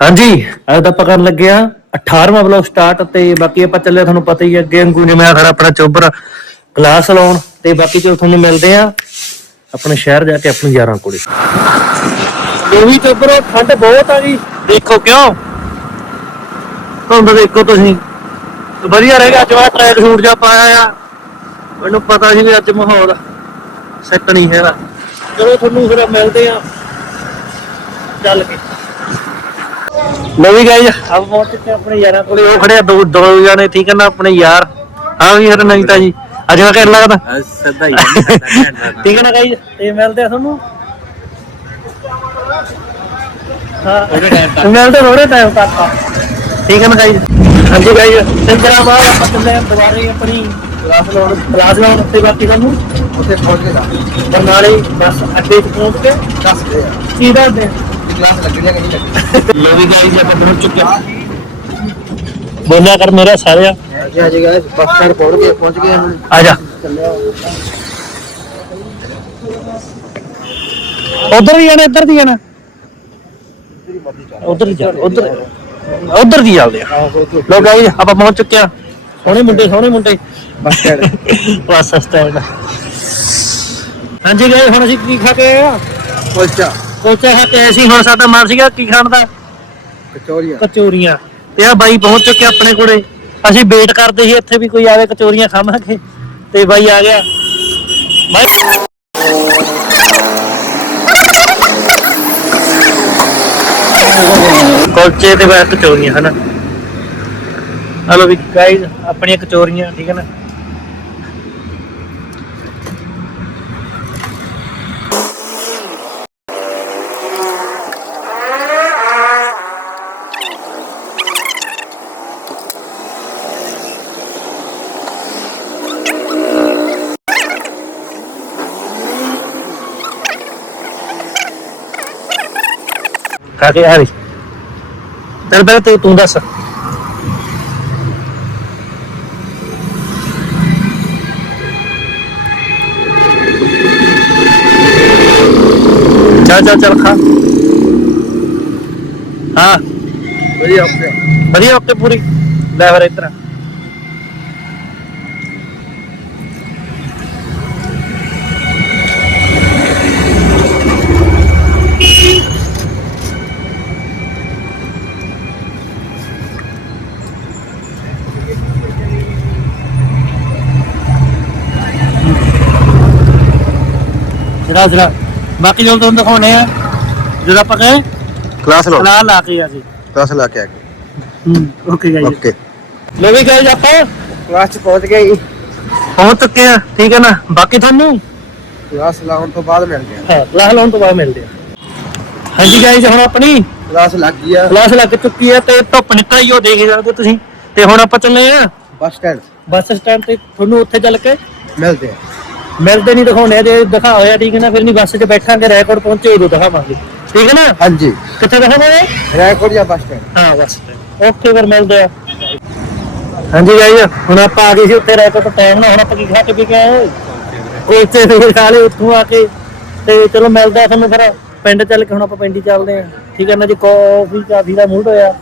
ਹਾਂਜੀ। ਅੱਜ ਤਾਂ ਆਪਾਂ ਕਰਨ ਲੱਗੇ ਆ 18ਵਾਂ ਬਲੌਗ ਸਟਾਰਟ ਤੇ ਬਾਕੀ ਆਪਾਂ ਚੱਲੇ ਤੁਹਾਨੂੰ ਪਤਾ ਹੀ ਹੈ ਅੱਗੇ ਅੰਗੂ ਨੇ ਮੈਂ ਖੜਾ ਆਪਣਾ ਚੋਬਰ ਕਲਾਸ ਲਾਉਣ ਤੇ ਬਾਕੀ ਚਲੋ ਤੁਹਾਨੂੰ ਮਿਲਦੇ ਆ ਆਪਣੇ ਸ਼ਹਿਰ ਜਾ ਕੇ ਆਪਣੇ ਯਾਰਾਂ ਕੋਲੇ। ਇਹ ਵੀ ਚੋਬਰੋ ਠੰਡ ਬਹੁਤ ਆ ਜੀ। ਦੇਖੋ ਕਿਉਂ? ਧੁੰਦ ਦੇਖੋ ਤੁਸੀਂ। ਵਧੀਆ ਰਹੇਗਾ ਅੱਜ ਮੈਂ ਟਰੈਕ ਸੂਟ ਜਾ ਪਾਇਆ ਆ। ਮੈਨੂੰ ਪਤਾ ਸੀ ਵੀ ਅੱਜ ਮਾਹੌਲ ਸੈੱਟ ਨਹੀਂ ਹੈਗਾ। ਚਲੋ ਤੁਹਾਨੂੰ ਫਿਰ ਮਿਲਦੇ ਆ ਚੱਲ ਕੇ। ਲੋ ਵੀ ਗਾਇਜ਼ ਆਪ ਪਹੁੰਚ ਚੁੱਕੇ ਆਪਣੇ ਯਾਰਾਂ ਕੋਲੇ ਉਹ ਖੜੇ ਆ ਦੋ ਦੋ ਜਾਣੇ ਠੀਕ ਹੈ ਨਾ ਆਪਣੇ ਯਾਰ। ਹਾਂ ਵੀ ਹਰ ਨਵੀਤਾ ਜੀ ਅੱਜ ਮੈਂ ਕਹਿਣ ਲੱਗਦਾ। ਸਦਾ ਹੀ ਠੀਕ ਹੈ ਨਾ ਗਾਇਜ਼ ਤੇ ਮਿਲਦੇ ਆ ਤੁਹਾਨੂੰ। ਹਾਂ। ਮਿਲਦੇ ਥੋੜੇ ਟਾਈਮ ਤੱਕ ਆ। ਠੀਕ ਹੈ ਨਾ ਗਾਇਜ਼ ਹਾਂਜੀ ਗਾਇਜ਼ ਤਿੰਨ ਦਿਨਾਂ ਬਾਅਦ ਆਪਾਂ ਚੱਲੇ ਦੁਬਾਰੇ ਆਪਣੀ ਕਲਾਸ ਲਾਉਣ ਕਲਾਸ ਲਾਉਣ ਤੇ ਬਾਕੀ ਤੁਹਾਨੂੰ। ਉੱਥੇ ਪਹੁੰਚ ਕੇ ਦਾ ਬਰਨਾਲੇ ਬਸ ਅੱਡੇ ਪਹੁੰਚ ਕੇ ਦੱਸ ਦੇ ਕੀ ਦੱਸਦੇ ਗਏ ਪਹੁੰਚ ਗਏ ਹੁਣ। ਆ ਜਾ। ਉਧਰ ਵੀ ਜਾਣਾ ਇੱਧਰ ਦੀ ਜਾਣਾ। ਉਧਰ ਹੀ ਜਾ ਉਧਰ। ਉਧਰ ਦੀ ਚੱਲਦੇ ਆ। ਲੋ ਗਾਇਜ਼ ਆਪਾਂ ਪਹੁੰਚ ਚੁੱਕੇ ਆ ਸੋਹਣੇ ਮੁੰਡੇ ਸੋਹਣੇ ਮੁੰਡੇ। Bus stand. Bus stand. ਹਾਂਜੀ ਗਾਇਜ਼ ਹੁਣ ਅਸੀਂ ਕੀ ਖਾ ਕੇ ਆਏ ਆ? ਪਹੁੰਚਾ ਕੋਚਾ ਖਾ ਕੇ ਆਏ ਸੀ ਹੁਣ ਸਾਡਾ ਮਨ ਸੀਗਾ ਕੀ ਖਾਣ ਦਾ? ਕਚੋਰੀਆਂ। ਕਚੋਰੀਆਂ। ਤੇ ਆ ਬਾਈ ਪਹੁੰਚ ਚੁੱਕਿਆ ਆਪਣੇ ਕੋਲੇ। ਅਸੀਂ ਵੇਟ ਕਰਦੇ ਸੀ ਇੱਥੇ ਵੀ ਕੋਈ ਆਵੇ ਕਚੋਰੀਆਂ ਖਾਵਾਂਗੇ। ਤੇ ਬਾਈ ਆ ਗਿਆ। ਬਾਈ। ਕੋਚੇ ਤੇ ਬਾਅਦ ਕਚੋਰੀਆਂ ਹਨਾ। ਹਲੋ ਵੀ ਗਾਈਜ਼ ਆਪਣੀਆਂ ਕਚੋਰੀਆਂ ਠੀਕ ਹੈ ਨਾ? ਖਾ ਕੇ ਆ ਵੀ ਚੱਲ ਪਹਿਲਾਂ ਤੇ ਤੂੰ ਦੱਸ। ਚੱਲ ਚੱਲ ਚੱਲ ਖਾ। ਹਾਂ। ਵਧੀਆ ਓਕੇ। ਵਧੀਆ ਓਕੇ ਪੂਰੀ। ਲੈ ਫਿਰ ਇਤਰਾ ਜਰਾ ਜਰਾ ਬਾਕੀ ਜੋ ਤੁਹਾਨੂੰ ਦਿਖਾਉਣੇ ਆ ਜਦੋਂ ਆਪਾਂ ਕਹੇ ਕਲਾਸ ਲਓ। ਲਾ ਲਾ ਕੇ ਆ ਜੀ। ਕਲਾਸ ਲਾ ਕੇ ਆ ਗਏ ਹੂੰ ਓਕੇ ਗਾਈਜ਼ ਓਕੇ। ਲੈ ਵੀ ਗਾਈਜ਼ ਆਪਾਂ ਕਲਾਸ ਚ ਪਹੁੰਚ ਗਏ ਜੀ। ਪਹੁੰਚ ਚੁੱਕੇ ਆ ਠੀਕ ਹੈ ਨਾ? ਬਾਕੀ ਤੁਹਾਨੂੰ ਕਲਾਸ ਲਾਉਣ ਤੋਂ ਬਾਅਦ ਮਿਲ ਗਿਆ ਹਾਂ ਕਲਾਸ ਲਾਉਣ ਤੋਂ ਬਾਅਦ ਮਿਲਦੇ ਆ। ਹਾਂਜੀ ਗਾਈਜ਼ ਹੁਣ ਆਪਣੀ ਕਲਾਸ ਲੱਗ ਗਈ ਆ। ਕਲਾਸ ਲੱਗ ਚੁੱਕੀ ਹੈ ਤੇ ਧੁੱਪ ਨਿਕਲ ਆਈ ਉਹ ਦੇਖ ਸਕਦੇ ਤੁਸੀਂ। ਤੇ ਹੁਣ ਆਪਾਂ ਚੱਲੇ ਆ ਬੱਸ ਸਟੈਂਡ। ਬੱਸ ਸਟੈਂਡ ਤੇ ਤੁਹਾਨੂੰ ਉੱਥੇ ਚੱਲ ਕੇ ਮਿਲਦੇ ਆ। ਮਿਲਦੇ ਨਹੀਂ ਦਿਖਾਉਣੇ ਜੇ ਦਿਖਾ ਹੋਇਆ ਠੀਕ ਹੈ ਨਾ ਫਿਰ ਨਹੀਂ ਬੱਸ 'ਚ ਬੈਠਾਂਗੇ ਰੈਕੋਰਡ ਪਹੁੰਚੇ ਉਦੋਂ ਦਿਖਾਵਾਂਗੇ। ਠੀਕ ਹੈ ਨਾ? ਹਾਂਜੀ। ਕਿੱਥੇ ਦਿਖਾਵਾਂਗੇ? ਰੈਕੋਰਡ ਜਾਂ ਬੱਸ ਸਟੈਂਡ। ਹਾਂ ਬਸ ਓਕੇ ਫਿਰ ਮਿਲਦੇ ਆ। ਹਾਂਜੀ ਗਾਈਜ਼ ਹੁਣ ਆਪਾਂ ਆ ਗਏ ਸੀ ਉੱਥੇ ਕੇ ਟਾਈਮ ਨਾਲ ਹੁਣ ਆਪਾਂ ਕੀ ਖਾ ਕੇ ਪੀ ਕੇ ਆਏ? ਕੋਚੇ ਤੇ ਖਾ ਲਏ ਉੱਥੋਂ ਆ ਕੇ ਤੇ ਚਲੋ ਮਿਲਦੇ ਆ ਤੁਹਾਨੂੰ ਫਿਰ। ਪਿੰਡ ਚੱਲ ਕੇ ਹੁਣ ਆਪਾਂ ਪਿੰਡ ਹੀ ਚੱਲਦੇ ਆ। ਠੀਕ ਹੈ ਨਾ ਜੀ ਕਾਫੀ ਕਾਫੀ ਦਾ ਮੂਡ ਹੋਇਆ।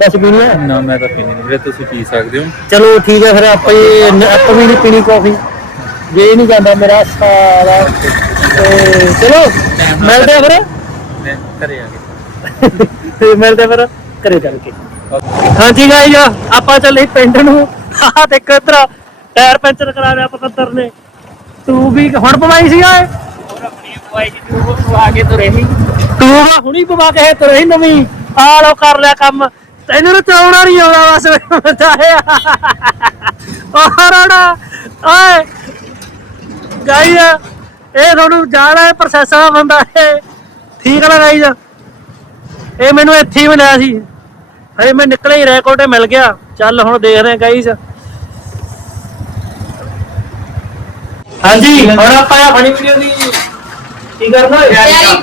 ਬਸ ਪੀਣੀ ਆ? ਨਾ ਮੈਂ ਤਾਂ ਪੀਣੀ ਨਹੀਂ ਵੀਰੇ ਤੁਸੀਂ ਪੀ ਸਕਦੇ ਹੋ। ਚਲੋ ਠੀਕ ਹੈ ਫਿਰ ਆਪਾਂ ਹੀ ਨ- ਆਪਾਂ ਵੀ ਨਹੀਂ ਪੀਣੀ ਕਾਫੀ। ਜੇ ਨਹੀਂ ਜਾਂਦਾ ਮੇਰਾ ਸਾਰਾ ਤੇ ਚਲੋ ਮਿਲਦੇ ਆ ਫਿਰ। ਮੈਂ ਘਰੇ ਆ ਕੇ ਤੇ ਮਿਲਦੇ ਆ ਫਿਰ ਘਰੇ ਚੱਲ ਕੇ ਹਾਂਜੀ ਗਾਈਜ਼ ਆਪਾਂ ਚੱਲੇ ਪਿੰਡ ਨੂੰ। ਆਹ ਦੇਖੋ ਇਧਰ ਟਾਇਰ ਪੈਂਚਰ ਕਰਾ ਲਿਆ ਪਕੱਤਰ ਨੇ। ਤੂੰ ਵੀ ਹੁਣ ਪਵਾਈ ਸੀ ਆਏ ਤੂੰ ਤਾਂ ਹੁਣੀ ਪਵਾ ਕੇ ਤੁਰੇ ਨਵੀਂ। ਆ ਲੋ ਕਰ ਲਿਆ ਕੰਮ। ਤੈਨੂੰ ਤਾਂ ਚਲਾਉਣਾ ਨਹੀਂ ਆਉਂਦਾ ਬਸ। ਮੈਨੂੰ ਬਤਾਇਆ ਉਹ ਰੋੜਾ ਓਏ ਗਾਈਜ਼ ਇਹ ਤੁਹਾਨੂੰ ਜਾਣਾ ਪ੍ਰੋਸੈਸ ਦਾ ਬੰਦਾ ਹੈ। ਠੀਕ ਹੈ ਨਾ ਗਾਈਜ਼ ਇਹ ਮੈਨੂੰ ਇੱਥੇ ਹੀ ਮਿਲਿਆ ਸੀ। ਹਜੇ ਮੈਂ ਨਿਕਲਿਆ ਹੀ ਰੈਕੋਰਡ ਮਿਲ ਗਿਆ। ਚੱਲ ਹੁਣ ਦੇਖਦੇ ਹਾਂ ਗਾਈਸ ਹਾਂਜੀ ਹੁਣ ਆਪਾਂ ਆ ਬਣੀ ਵੀਡੀਓ ਦੀ ਕੀ ਕਰਨਾ? ਹੈ।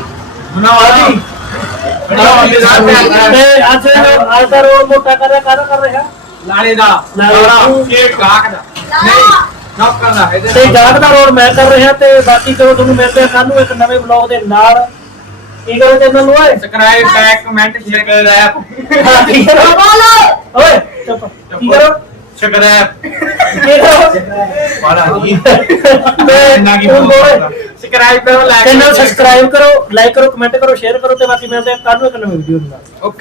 ਬਣਾਵਾ ਦੀ ਤੇ ਅੱਜ ਅੱਜ ਦਾ ਰੋਲ ਮੋਟਾ ਕਰ ਰਿਹਾ ਕਰ ਕਰ ਰਿਹਾ? ਲਾਲੇ ਦਾ। ਲਾਲੇ ਇਹ ਗਾਹਕ ਦਾ। ਨਹੀਂ ਤੇ ਗਾਹਕ ਦਾ ਰੋਲ ਮੈਂ ਕਰ ਰਿਹਾ ਤੇ ਬਾਕੀ ਚਲੋ ਤੁਹਾਨੂੰ ਮਿਲਦੇ ਆ ਕੱਲ ਨੂੰ ਇੱਕ ਨਵੇਂ ਵਲੌਗ ਦੇ ਨਾਲ। ਕੀ ਕਰੋ ਚੈਨਲ ਨੂੰ ਓਏ? ਸਬਸਕ੍ਰਾਈਬ ਲਾਈਕ ਕਮੈਂਟ ਸ਼ੇਅਰ ਕਰ ਲੈ ਕੀ ਕਰੋ ਓਏ ਚੁੱਪ। ਕੀ ਕਰੋ? ਸਬਸਕ੍ਰਾਈਬ ਕੀ ਕਰੋ? ਪਾੜਾ ਜੀ। ਮੈਂ ਨਾ ਕੀ ਬੋਲ। ਸਬਸਕ੍ਰਾਈਬ ਕਰੋ ਲਾਈਕ ਚੈਨਲ ਸਬਸਕ੍ਰਾਈਬ ਕਰੋ। ਲਾਈਕ ਕਰੋ ਕਮੈਂਟ ਕਰੋ ਸ਼ੇਅਰ ਕਰੋ ਤੇ ਬਾਕੀ ਮਿਲਦੇ ਆ ਕੱਲ ਨੂੰ ਇੱਕ ਨਵੀਂ ਵੀਡੀਓ ਨਾਲ। ਓਕੇ